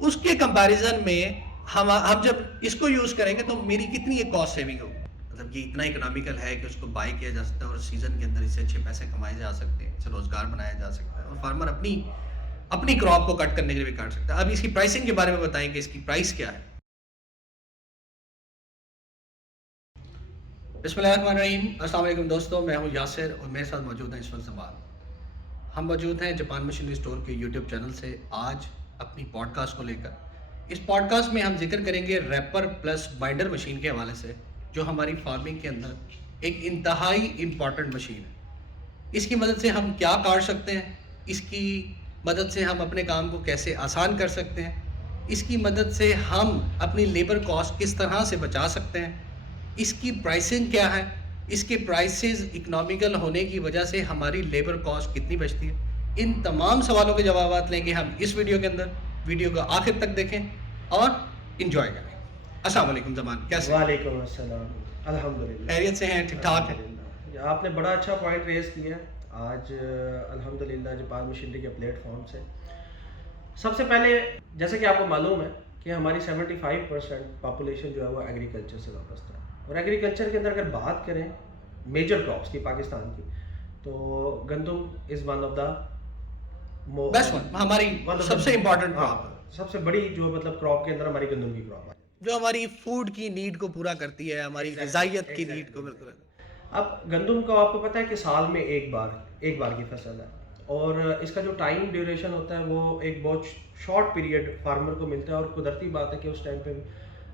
اس کے کمپیریزن میں ہم جب اس کو یوز کریں گے تو میری کتنی ایک کاسٹ سیونگ ہوگی. مطلب یہ اتنا اکنامیکل ہے کہ اس کو بائی کیا جا سکتا ہے اور سیزن کے اندر اس سے اچھے پیسے کمائے جا سکتے ہیں, اس سے روزگار بنایا جا سکتا ہے, اور فارمر اپنی کراپ کو کٹ کرنے کے لیے بھی کاٹ سکتا ہے. اب اس کی پرائسنگ کے بارے میں بتائیں کہ اس کی پرائس کیا ہے. بسم اللہ الرحمن الرحیم. السلام علیکم دوستوں, میں ہوں یاسر اور میرے ساتھ موجود ہیں اس وقت زمان. ہم موجود ہیں جاپان مشینری اسٹور کے یوٹیوب چینل سے آج اپنی پوڈ کاسٹ کو لے کر. اس پوڈ کاسٹ میں ہم ذکر کریں گے ریپر پلس بائنڈر مشین کے حوالے سے, جو ہماری فارمنگ کے اندر ایک انتہائی امپورٹنٹ مشین ہے. اس کی مدد سے ہم کیا کاٹ سکتے ہیں, اس کی مدد سے ہم اپنے کام کو کیسے آسان کر سکتے ہیں, اس کی مدد سے ہم اپنی لیبر کاسٹ کس طرح سے بچا سکتے ہیں, اس کی پرائسنگ کیا ہے, اس کے پرائسز اکنامیکل ہونے کی وجہ سے ہماری لیبر کاسٹ کتنی بچتی ہے. ان تمام سوالوں کے جوابات لیں گے ہم اس ویڈیو کے اندر. ویڈیو کو آخر تک دیکھیں اور انجوائے کریں. السلام علیکم زمان, کیسے؟ وعلیکم السلام. الحمدللہ خیریت سے ہیں, ٹھیک ٹھاک ہیں؟ آپ نے بڑا اچھا پوائنٹ ریز کیا آج الحمدللہ جاپان مشینری کے پلیٹ فارم سے. سب سے پہلے جیسے کہ آپ کو معلوم ہے کہ ہماری 75% پاپولیشن جو ہے وہ ایگریکلچر سے وابستہ ہے, اور ایگریکلچر کے اندر اگر بات کریں میجر کراپس کی پاکستان کی, تو گندم is one of the best one, ہماری سب سے امپورٹنٹ کراپ, سب سے بڑی جو مطلب کراپ کے اندر ہماری گندم کی کراپ ہے, جو ہماری فوڈ کی نیڈ کو پورا کرتی ہے, ہماری غذائیت کی نیڈ کو. بالکل. اب گندم کا آپ کو پتہ ہے کہ سال میں ایک بار کی فصل ہے, اور اس کا جو ٹائم ڈیوریشن ہوتا ہے وہ ایک بہت شارٹ پیریڈ فارمر کو ملتا ہے. اور قدرتی بات ہے کہ اس ٹائم پہ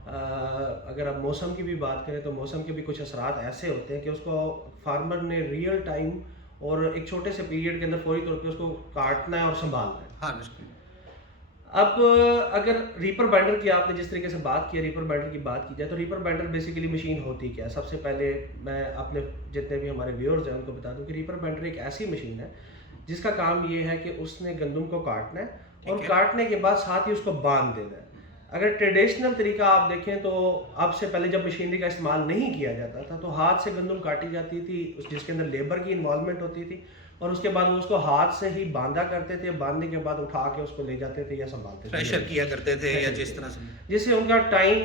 اگر آپ موسم کی بھی بات کریں تو موسم کے بھی کچھ اثرات ایسے ہوتے ہیں کہ اس کو فارمر نے ریئل ٹائم اور ایک چھوٹے سے پیریڈ کے اندر فوری طور پہ اس کو کاٹنا ہے اور سنبھالنا ہے. ہاں. اب اگر ریپر بائنڈر کی آپ نے جس طریقے سے بات کی, ریپر بائنڈر کی بات کی جائے تو ریپر بائنڈر بیسیکلی مشین ہوتی کیا ہے. سب سے پہلے میں اپنے جتنے بھی ہمارے ویورز ہیں ان کو بتا دوں کہ ریپر بائنڈر ایک ایسی مشین ہے جس کا کام یہ ہے کہ اس نے گندم کو کاٹنا ہے, اور کاٹنے کے بعد ساتھ ہی اس کو باندھ دینا ہے. اگر ٹریڈیشنل طریقہ آپ دیکھیں تو اب سے پہلے جب مشینری کا استعمال نہیں کیا جاتا تھا تو ہاتھ سے گندم کاٹی جاتی تھی, جس کے اندر لیبر کی انوالومنٹ ہوتی تھی, اور اس کے بعد وہ اس کو ہاتھ سے ہی باندھا کرتے تھے. باندھنے کے بعد اٹھا کے اس کو لے جاتے تھے یا سنبھالتے تھے, پریشر کیا کرتے تھے یا جس طرح سے, جس سے ان کا ٹائم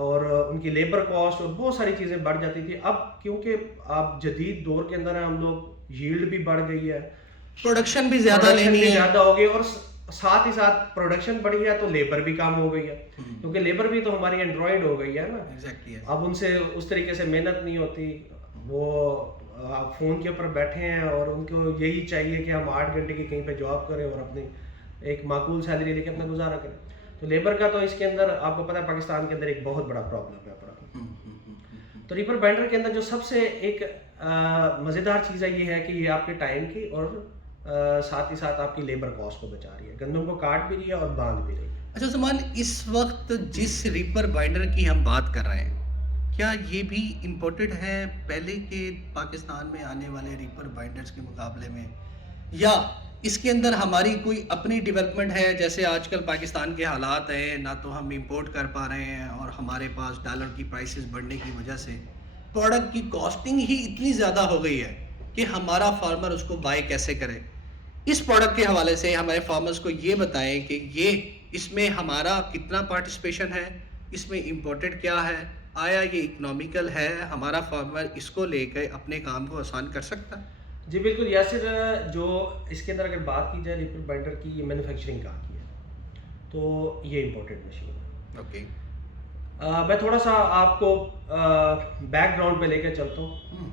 اور ان کی لیبر کاسٹ اور بہت ساری چیزیں بڑھ جاتی تھی. اب کیونکہ آپ جدید دور کے اندر ہیں, ہم لوگ ییلڈ بھی بڑھ گئی ہے, پروڈکشن بھی زیادہ لینی ہے, زیادہ ہو گئی, اور ساتھ ہی ساتھ پروڈکشن بڑھی ہے تو لیبر بھی کم ہو گئی ہے, کیونکہ لیبر بھی تو ہماری اینڈرائڈ ہو گئی ہے نا. اب ان سے اس طریقے سے محنت نہیں ہوتی, وہ آپ فون کے اوپر بیٹھے ہیں اور ان کو یہی چاہیے کہ ہم 8 گھنٹے کی کہیں پہ جاب کریں اور اپنی ایک معقول سیلری لے کے اپنا گزارا کریں. تو لیبر کا تو اس کے اندر آپ کو پتہ ہے پاکستان کے اندر ایک بہت بڑا پرابلم ہے. تو ریپر بائنڈر کے اندر جو سب سے ایک مزیدار چیز ہے یہ ہے کہ یہ آپ کے ٹائم کی اور ساتھ ہی ساتھ آپ کی لیبر کاسٹ کو بچا رہی ہے, گندم کو کاٹ بھی رہی ہے اور باندھ بھی رہی ہے. اچھا زمان, اس وقت جس ریپر بائنڈر کی ہم بات کر رہے ہیں کیا یہ بھی امپورٹڈ ہے پہلے کے پاکستان میں آنے والے ریپر بائنڈرز کے مقابلے میں, یا اس کے اندر ہماری کوئی اپنی ڈیولپمنٹ ہے؟ جیسے آج کل پاکستان کے حالات ہیں, نہ تو ہم امپورٹ کر پا رہے ہیں اور ہمارے پاس ڈالر کی پرائسز بڑھنے کی وجہ سے پروڈکٹ کی کاسٹنگ ہی اتنی زیادہ ہو گئی ہے کہ ہمارا فارمر اس کو بائی کیسے کرے. اس پروڈکٹ کے حوالے سے ہمارے فارمرز کو یہ بتائیں کہ اس میں ہمارا کتنا پارٹیسپیشن ہے, اس میں امپورٹڈ کیا ہے, آیا یہ اکنامیکل ہے, ہمارا فارمر اس کو لے کے اپنے کام کو آسان کر سکتا ہے؟ جی بالکل یاسر, جو اس کے اندر اگر بات کی جائے ریپر بائنڈر کی, یہ مینوفیکچرنگ کہاں کی ہے تو یہ امپورٹنٹ مشین ہے. اوکے, میں تھوڑا سا آپ کو بیک گراؤنڈ پہ لے کے چلتا ہوں,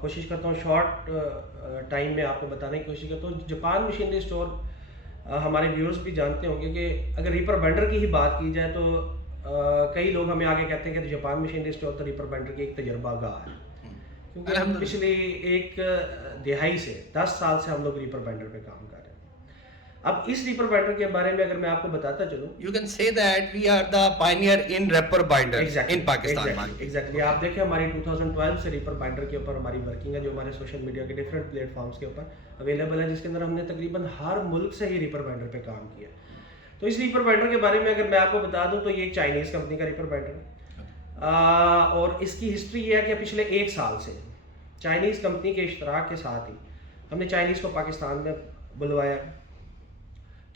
کوشش کرتا ہوں شارٹ ٹائم میں آپ کو بتانے کی کوشش کرتا ہوں. جاپان مشینری اسٹور ہمارے ویورز بھی جانتے ہوں گے کہ اگر ریپر بائنڈر کی ہی بات کی جائے تو کئی لوگ ہمیں آگے کہتے ہیں کہ جاپان مشینری اسٹور تو ریپر بائنڈر کی ایک تجربہ گاہ ہے, کیونکہ ہم پچھلی ایک دہائی سے 10 سال سے ہم لوگ ریپر بائنڈر پہ کام کر رہے ہیں. اب اس ریپر بائنڈر کے بارے میں اگر میں آپ کو بتاتا چلوں, you can say that we are the pioneer in rapper binders in Pakistan market. Exactly. آپ دیکھیں ہماری 2012 سے ریپر بائنڈر کے اوپر ہماری ورکنگ ہے, جو ہمارے سوشل میڈیا کے ڈفرینٹ پلیٹ فارمس کے اوپر اویلیبل ہے, جس کے اندر ہم نے تقریباً ہر ملک سے ہی ریپر بائنڈر پہ کام کیا. تو اس ریپر بائنڈر کے بارے میں اگر میں آپ کو بتا دوں تو یہ ایک چائنیز کمپنی کا ریپر بائنڈر ہے, اور اس کی ہسٹری یہ ہے کہ پچھلے 1 سال سے چائنیز کمپنی کے اشتراک کے ساتھ ہی ہم نے چائنیز کو پاکستان میں بلوایا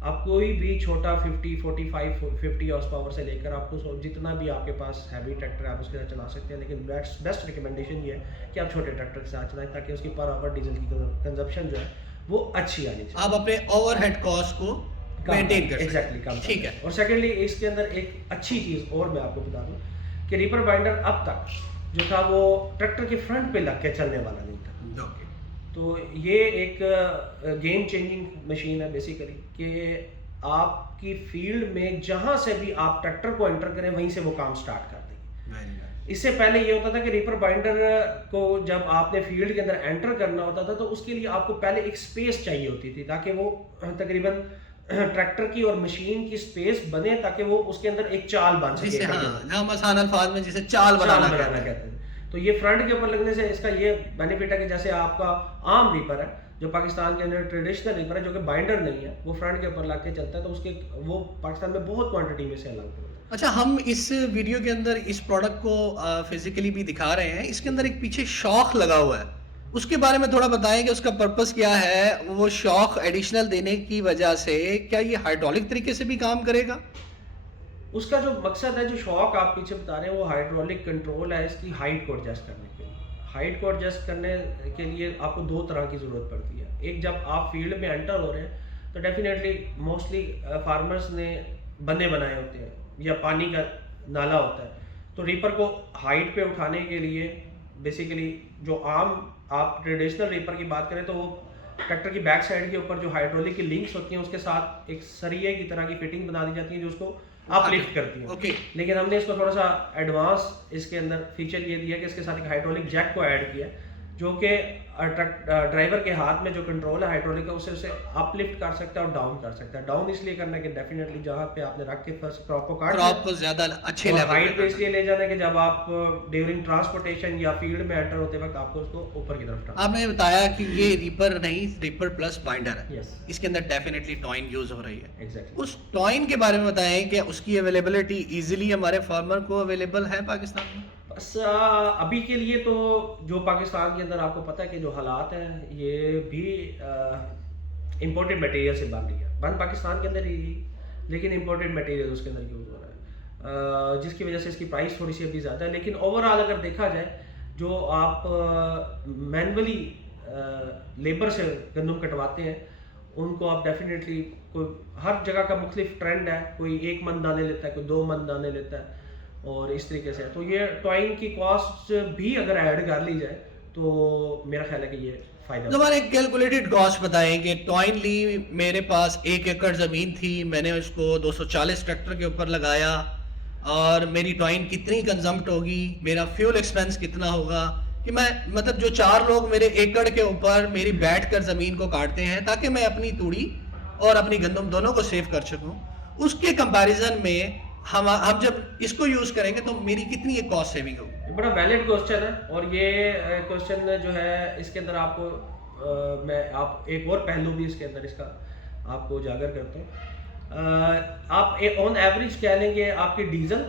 آپ کوئی بھی چھوٹا 50 ہارس پاور سے لے کر آپ کو جتنا بھی آپ کے پاس ہیوی ٹریکٹر ہے آپ اس کے ساتھ چلا سکتے ہیں, لیکن بیسٹ ریکمنڈیشن یہ ہے کہ آپ چھوٹے ٹریکٹر کے ساتھ چلائیں تاکہ اس کی پر آور ڈیزل کی کنزمپشن جو ہے وہ اچھی آنی چاہیے, آپ اپنے اوور ہیڈ کاسٹ کو مینٹین کر ایگزیکٹلی کم. ٹھیک ہے. اور سیکنڈلی اس کے اندر ایک اچھی چیز اور میں آپ کو بتا دوں کہ ریپر بائنڈر اب تک جو تھا وہ ٹریکٹر کے فرنٹ پہ لگ کے چلنے والا نہیں تھا. تو یہ ایک گیم چینجنگ مشین ہے بیسیکلی کہ آپ کی فیلڈ میں جہاں سے بھی آپ ٹریکٹر کو انٹر کریں وہیں سے وہ کام سٹارٹ کر دے گی. اس سے پہلے یہ ہوتا تھا کہ ریپر بائنڈر کو جب آپ نے فیلڈ کے اندر انٹر کرنا ہوتا تھا تو اس کے لیے آپ کو پہلے ایک سپیس چاہیے ہوتی تھی تاکہ وہ تقریباً ٹریکٹر کی اور مشین کی سپیس بنے تاکہ وہ اس کے اندر ایک چال بن سکے, ہم آسان الفاظ میں جسے چال بنانا کہتے ہیں. تو یہ فرنٹ کے اوپر لگنے سے اس کا یہ بینیفٹ ہے کہ جیسے آپ کا عام ریپر ہے جو پاکستان کے اندر ٹریڈیشنل ریپر ہے جو کہ بائنڈر نہیں ہے, وہ فرنٹ کے اوپر لگ کے چلتا ہے تو اس کے وہ پاکستان میں بہت کوانٹٹی میں سیل ہوتا ہے. اچھا, ہم اس ویڈیو کے اندر اس پروڈکٹ کو فزیکلی بھی دکھا رہے ہیں, اس کے اندر ایک پیچھے شاخ لگا ہوا ہے, اس کے بارے میں تھوڑا بتائیں کہ اس کا پرپس کیا ہے. وہ شاخ ایڈیشنل دینے کی وجہ سے کیا یہ ہائیڈرولک طریقے سے بھی کام کرے گا؟ اس کا جو مقصد ہے, جو شاک آپ پیچھے بتا رہے ہیں, وہ ہائیڈرولک کنٹرول ہے اس کی ہائٹ کو ایڈجسٹ کرنے کے لیے. ہائٹ کو ایڈجسٹ کرنے کے لیے آپ کو دو طرح کی ضرورت پڑتی ہے. ایک, جب آپ فیلڈ میں انٹر ہو رہے ہیں تو ڈیفینیٹلی موسٹلی فارمرز نے بندے بنائے ہوتے ہیں یا پانی کا نالا ہوتا ہے, تو ریپر کو ہائٹ پہ اٹھانے کے لیے بیسیکلی جو عام آپ ٹریڈیشنل ریپر کی بات کریں تو وہ ٹریکٹر کی بیک سائڈ کے اوپر جو ہائیڈرولک کی لنکس ہوتی ہیں اس کے ساتھ ایک سریے کی طرح کی فٹنگ بنا دی جاتی ہے جو اس کو اپ لفٹ کرتی ہے. لیکن ہم نے اس کو تھوڑا سا ایڈوانس اس کے اندر فیچر یہ دیا کہ اس کے ساتھ ایک ہائیڈرولک جیک کو ایڈ کیا جو کہ ڈرائیور کے ہاتھ میں جو کنٹرول ہے ہائیڈرولک کا اسے اپ لفٹ کر سکتا ہے اور ڈاؤن کر سکتا ہے. ڈاؤن اس لیے کرنا ہے کہ ڈیفینیٹلی جہاں پہ آپ نے رکھ کے فرسٹ کراپ کو کاٹ کراپ کو زیادہ اچھے لیول ہائٹ پہ اس لیے لے جانا ہے کہ جب آپ ڈیورنگ ٹرانسپورٹیشن یا فیلڈ میں انٹر ہوتے وقت آپ کو اس کو اوپر کی طرف اٹھانا. آپ نے بتایا کہ یہ ریپر نہیں, ریپر پلس بائنڈر ہے. یس, اس کے اندر ڈیفینیٹلی ٹوائن یوز ہو رہی ہے. ایگزیکٹلی. اس ٹوائن کے بارے میں بتائیں کہ اس کی اویلیبلٹی ایزیلی ہمارے فارمر کو اویلیبل ہے پاکستان میں؟ بس ابھی کے لیے تو جو پاکستان کے اندر آپ کو پتہ ہے کہ جو حالات ہیں یہ بھی امپورٹڈ مٹیریل سے بن رہی ہے. بن پاکستان کے اندر ہی لیکن امپورٹڈ مٹیریل اس کے اندر یوز ہو رہا ہے جس کی وجہ سے اس کی پرائس تھوڑی سی ابھی زیادہ ہے. لیکن اوور آل اگر دیکھا جائے جو آپ مینولی لیبر سے گندم کٹواتے ہیں ان کو آپ ڈیفینیٹلی کوئی ہر جگہ کا مختلف ٹرینڈ ہے, کوئی 1 من دانے لیتا ہے, کوئی 2 من دانے لیتا ہے اور اس طریقے سے. تو یہ ٹوائن کی کاسٹ بھی اگر ایڈ کر لی جائے تو میرا خیال ہے کہ یہ فائدہ. ہمارے کیلکولیٹڈ کاسٹ بتائیں کہ ٹوائن لی میرے پاس 1 ایکڑ زمین تھی, میں نے اس کو 240 ٹریکٹر کے اوپر لگایا اور میری ٹوائن کتنی کنزمپٹ ہوگی, میرا فیول ایکسپینس کتنا ہوگا, کہ میں مطلب جو 4 لوگ میرے ایکڑ کے اوپر میری بیٹھ کر زمین کو کاٹتے ہیں تاکہ میں اپنی توڑی اور اپنی گندم دونوں کو سیو کر سکوں, اس کے کمپیریزن میں ہم جب اس کو یوز کریں گے تو میری کتنی ایک کاسٹ سیونگ ہوگی؟ بڑا ویلڈ کوسچن ہے اور یہ کوسچن جو ہے اس کے اندر آپ کو میں آپ ایک اور پہلو بھی اس کے اندر اس کا آپ کو اجاگر کرتا ہوں. آپ آن ایوریج کہہ لیں گے آپ کی ڈیزل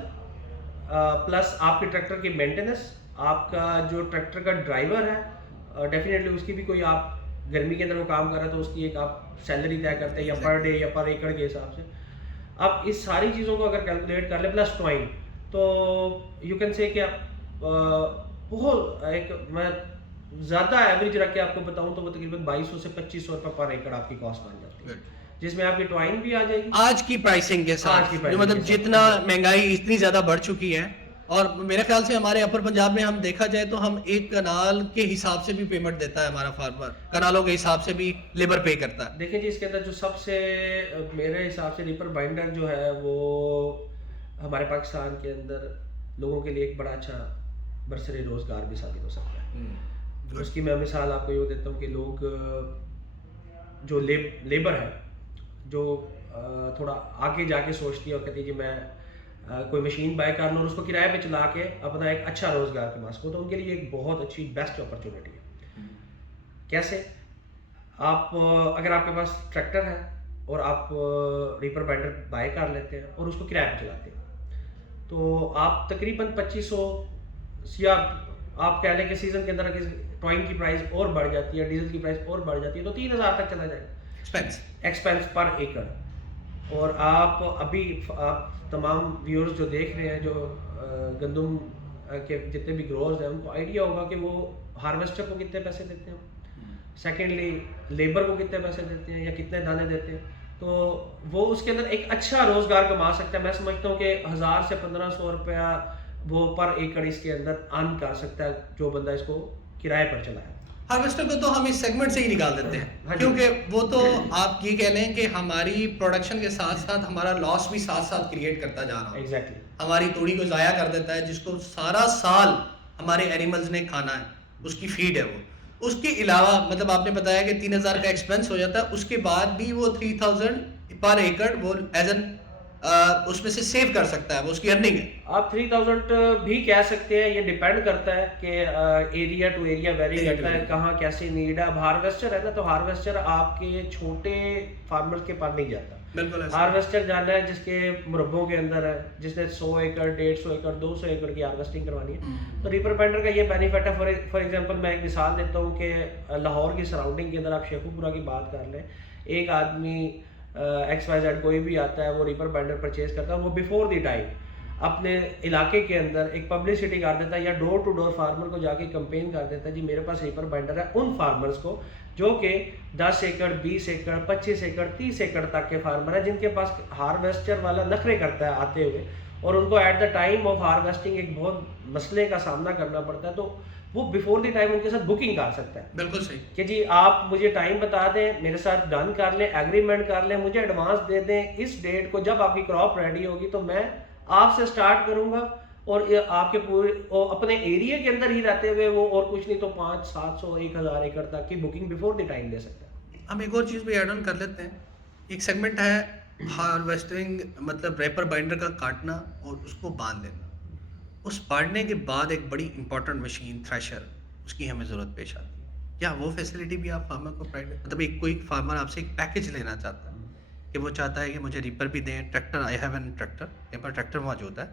پلس آپ کے ٹریکٹر کی مینٹیننس, آپ کا جو ٹریکٹر کا ڈرائیور ہے ڈیفینیٹلی اس کی بھی کوئی آپ گرمی کے اندر وہ کام کر رہا ہے تو اس کی ایک آپ سیلری طے کرتے ہیں یا پر ڈے یا پر ایکڑ کے حساب سے. آپ اس ساری چیزوں کو اگر کیلکولیٹ کر لیں پلس ٹوائن تو یو کین سے کہ آپ بہت ایک میں زیادہ ایوریج رکھ کے آپ کو بتاؤں تو وہ تقریباً 2200 سے 2500 روپے پر ایکڑ آپ کی کاسٹ بن جاتی ہے جس میں آپ کی ٹوائن بھی آ جائے گی آج کی پرائسنگ کے ساتھ. جو مطلب جتنا مہنگائی اتنی زیادہ بڑھ چکی ہے اور میرے خیال سے ہمارے اپر پنجاب میں ہم دیکھا جائے تو ہم ایک کنال کے حساب سے بھی پیمنٹ دیتا ہے ہمارا فارمر, کنالوں کے حساب سے بھی لیبر پے کرتا ہے. دیکھیں جی اس کے اندر جو سب سے میرے حساب سے ریپر بائنڈر جو ہے وہ ہمارے پاکستان کے اندر لوگوں کے لیے ایک بڑا اچھا برسری روزگار بھی ثابت ہو سکتا ہے. اس کی میں مثال آپ کو یہ دیتا ہوں کہ لوگ جو لیبر ہے جو تھوڑا آگے جا کے سوچتی ہے اور کہتی ہے جی میں کوئی مشین بائی کر لوں اور اس کو کرائے پہ چلا کے اپنا ایک اچھا روزگار کما سکوں, تو ان کے لیے ایک بہت اچھی بیسٹ اپرچونیٹی ہے. کیسے؟ آپ اگر آپ کے پاس ٹریکٹر ہے اور آپ ریپر بائنڈر بائی کر لیتے ہیں اور اس کو کرائے پہ چلاتے ہیں تو آپ تقریباً 2500 یا آپ کہہ لیں کہ سیزن کے اندر ٹوائن کی پرائز اور بڑھ جاتی ہے, ڈیزل کی پرائز اور بڑھ جاتی ہے تو 3000 تک چلا جائے گا ایکسپینس پر ایکڑ. اور آپ ابھی آپ تمام ویورز جو دیکھ رہے ہیں جو گندم کے جتنے بھی گروورز ہیں ان کو آئیڈیا ہوگا کہ وہ ہارویسٹر کو کتنے پیسے دیتے ہیں, سیکنڈلی لیبر کو کتنے پیسے دیتے ہیں یا کتنے دانے دیتے ہیں, تو وہ اس کے اندر ایک اچھا روزگار کما سکتا ہے. میں سمجھتا ہوں کہ 1000 سے 1500 روپیہ وہ پر ایکڑ اس کے اندر ارن کر سکتا ہے جو بندہ اس کو کرائے پر چلائے. ہارویسٹر کو تو ہم اس سیگمنٹ سے ہی نکال دیتے ہیں کیونکہ وہ تو آپ یہ کہہ لیں کہ ہماری پروڈکشن کے ساتھ ساتھ ہمارا لاس بھی ساتھ ساتھ کریٹ کرتا جا رہا ہے. ایگزیکٹلی ہماری توڑی کو ضائع کر دیتا ہے جس کو سارا سال ہمارے اینیملز نے کھانا ہے, اس کی فیڈ ہے وہ. اس کے علاوہ مطلب آپ نے بتایا کہ 3000 کا ایکسپینس ہو جاتا ہے, اس کے بعد بھی وہ 3000 پر ایکڑ وہ ایز این اس میں سے سیو کر سکتا ہے, وہ اس کی ارننگ ہے. آپ 3000 بھی کہہ سکتے ہیں, یہ ڈیپینڈ کرتا ہے کہ ایریا ٹو ایریا ویری کرتا ہے کہاں کیسی نیڈ ہے. اب ہارویسٹر ہے نا, تو ہارویسٹر آپ کے چھوٹے فارمر کے پاس نہیں جاتا. بالکل ہارویسٹر جانا ہے جس کے مربوں کے اندر ہے, جس نے 100 ایکڑ 150 ایکڑ 200 ایکڑ کی ہارویسٹنگ کروانی ہے. تو ریپر بینڈر کا یہ بینیفٹ ہے. فار ایگزامپل میں ایک مثال دیتا ہوں کہ لاہور کی سراؤنڈنگ کے اندر آپ شیخو پورہ کی بات کر لیں, ایک آدمی XYZ کوئی بھی آتا ہے, وہ ریپر بینڈر پرچیز کرتا ہے, وہ بیفور دی ٹائم اپنے علاقے کے اندر ایک پبلسٹی کر دیتا ہے یا ڈور ٹو ڈور فارمر کو جا کے کمپین کر دیتا ہے جی میرے پاس ریپر بینڈر ہے. ان فارمرز کو جو کہ 10 ایکڑ 20 ایکڑ 25 ایکڑ 30 ایکڑ تک کے فارمر ہیں, جن کے پاس ہارویسٹر والا نخرے کرتا ہے آتے ہوئے, اور ان کو at the time of harvesting ایک بہت مسئلے کا سامنا کرنا پڑتا ہے, تو وہ بیفور دی ٹائم ان کے ساتھ بکنگ کر سکتا ہے. بالکل صحیح کہ جی آپ مجھے ٹائم بتا دیں, میرے ساتھ ڈن کر لیں, ایگریمنٹ کر لیں, مجھے ایڈوانس دے دیں اس ڈیٹ کو, جب آپ کی کراپ ریڈی ہوگی تو میں آپ سے سٹارٹ کروں گا, اور آپ کے پورے اپنے ایریا کے اندر ہی رہتے ہوئے وہ اور کچھ نہیں تو 500 700 1000 ایکڑ تک کی بکنگ بیفور دی ٹائم دے سکتا ہے. ہم ایک اور چیز بھی ایڈ آن کر لیتے ہیں. ایک سیگمنٹ ہے ہارویسٹنگ, مطلب ریپر بائنڈر کا کاٹنا اور اس کو باندھ دینا. اس باندھنے کے بعد ایک بڑی امپورٹنٹ مشین تھریشر, اس کی ہمیں ضرورت پیش آتی ہے. کیا وہ فیسلٹی بھی آپ فارمر کو مطلب ایک کوئی فارمر آپ سے ایک پیکج لینا چاہتا ہے کہ وہ چاہتا ہے کہ مجھے ریپر بھی دیں, tractor, I have an tractor, میرے پاس ٹریکٹر موجود ہے,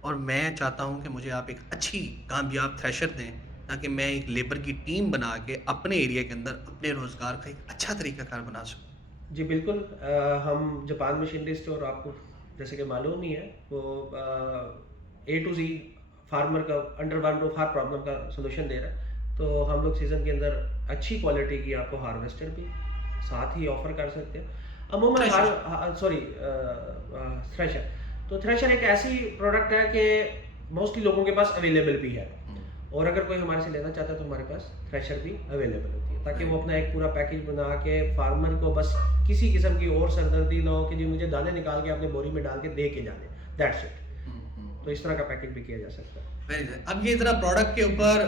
اور میں چاہتا ہوں کہ مجھے آپ ایک اچھی کامیاب تھریشر دیں تاکہ میں ایک لیبر کی ٹیم بنا کے اپنے ایریا کے اندر اپنے روزگار کا ایک اچھا طریقہ کار بنا سکوں. جی بالکل, ہم جاپان مشینری اسٹور آپ کو جیسے کہ معلوم ہی ہے وہ A to Z فارمر کا انڈر ون روف ہر پرابلم کا سولوشن دے رہا ہے. تو ہم لوگ سیزن کے اندر اچھی کوالٹی کی آپ کو ہارویسٹر بھی ساتھ ہی آفر کر سکتے ہیں. عموماً تھریشر, تو تھریشر ایک ایسی پروڈکٹ ہے کہ موسٹلی لوگوں کے پاس اویلیبل بھی ہے, اور اگر کوئی ہمارے سے لینا چاہتا ہے تو ہمارے پاس تھریشر بھی اویلیبل ہوتی ہے تاکہ وہ اپنا ایک پورا پیکج بنا کے فارمر کو بس کسی قسم کی اور سردردی نہ ہو کہ جی مجھے دانے نکال کے اپنے بوری میں ڈال کے دے کے جانے, دیٹس اٹ. تو اس طرح کا پیکج بھی کیا جا سکتا ہے. اب یہ ذرا پروڈکٹ کے اوپر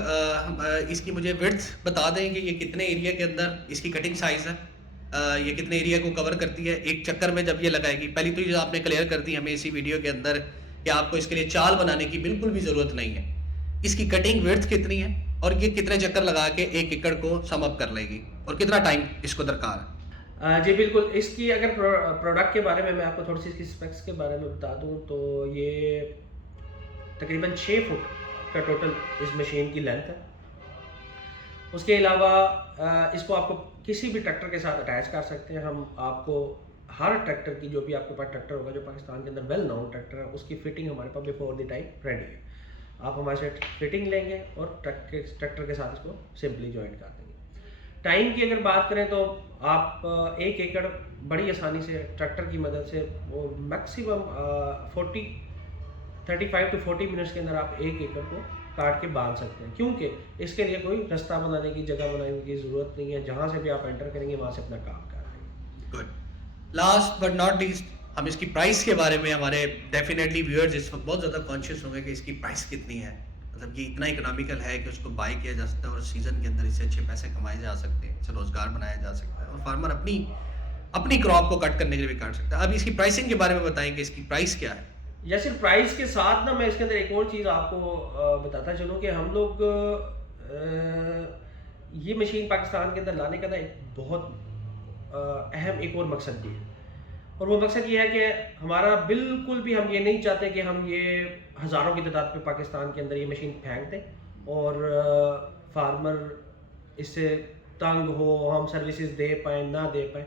اس کی مجھے وڈتھ بتا دیں کہ یہ کتنے ایریا کے اندر اس کی کٹنگ سائز ہے, یہ کتنے ایریا کو کور کرتی ہے ایک چکر میں جب یہ لگائے گی. پہلی تو یہ آپ نے کلیئر کر دی ہمیں اسی ویڈیو کے اندر کہ آپ کو اس کے لیے چال بنانے کی بالکل بھی ضرورت نہیں ہے. اس کی کٹنگ وڈتھ کتنی ہے اور یہ کتنے چکر لگا کے 1 ایکڑ کو سم اپ کر لے گی, اور کتنا ٹائم اس کو درکار ہے. جی بالکل, اس کی اگر پروڈکٹ کے بارے میں آپ کو تھوڑی سی اس کی اسپیکس کے بارے میں بتا دوں تو یہ تقریباً 6 فٹ کا ٹوٹل اس مشین کی لینتھ ہے. اس کے علاوہ اس کو آپ کو کسی بھی ٹریکٹر کے ساتھ اٹیچ کر سکتے ہیں. ہم آپ کو ہر ٹریکٹر کی جو بھی آپ کے پاس ٹریکٹر ہوگا جو پاکستان کے اندر ویل نون ٹریکٹر ہے اس کی فٹنگ ہمارے پاس بیفور دی ٹائم ریڈی ہے. آپ ہمارے سے فٹنگ لیں گے اور ٹریکٹر کے ساتھ اس کو سمپلی جوائن کر دیں گے. ٹائم کی اگر بات کریں تو آپ 1 ایکڑ بڑی آسانی سے ٹریکٹر کی مدد سے وہ میکسیمم 35 to 40 منٹس کے اندر آپ 1 ایکڑ کو کاٹ کے باندھ سکتے ہیں, کیونکہ اس کے لیے کوئی رستہ بنانے کی جگہ بنانے کی ضرورت نہیں ہے. جہاں سے بھی آپ انٹر کریں گے وہاں سے اپنا کام کر رہے ہیں. Good. Last but not least, ہم اس کی پرائس کے بارے میں, ہمارے ڈیفینیٹلی ویورز اس وقت بہت زیادہ کانشیس ہوں گے کہ اس کی پرائس کتنی ہے. مطلب یہ اتنا اکنامیکل ہے کہ اس کو بائی کیا جا سکتا ہے اور سیزن کے اندر اس سے اچھے پیسے کمائے جا سکتے ہیں, اس سے روزگار بنایا جا سکتا ہے, اور فارمر اپنی کراپ کو کٹ کرنے کے لیے بھی کاٹ سکتا ہے. اب اس کی پرائسنگ کے بارے میں بتائیں کہ اس کی پرائس کیا ہے. یا صرف پرائز کے ساتھ نا میں اس کے اندر ایک اور چیز آپ کو بتاتا چلوں کہ ہم لوگ یہ مشین پاکستان کے اندر لانے کا نا ایک بہت اہم ایک اور مقصد بھی ہے, اور وہ مقصد یہ ہے کہ ہمارا بالکل بھی ہم یہ نہیں چاہتے کہ ہم یہ ہزاروں کی تعداد پہ پاکستان کے اندر یہ مشین پھینک دیں اور فارمر اس سے تنگ ہو, ہم سروسز دے پائیں نہ دے پائیں.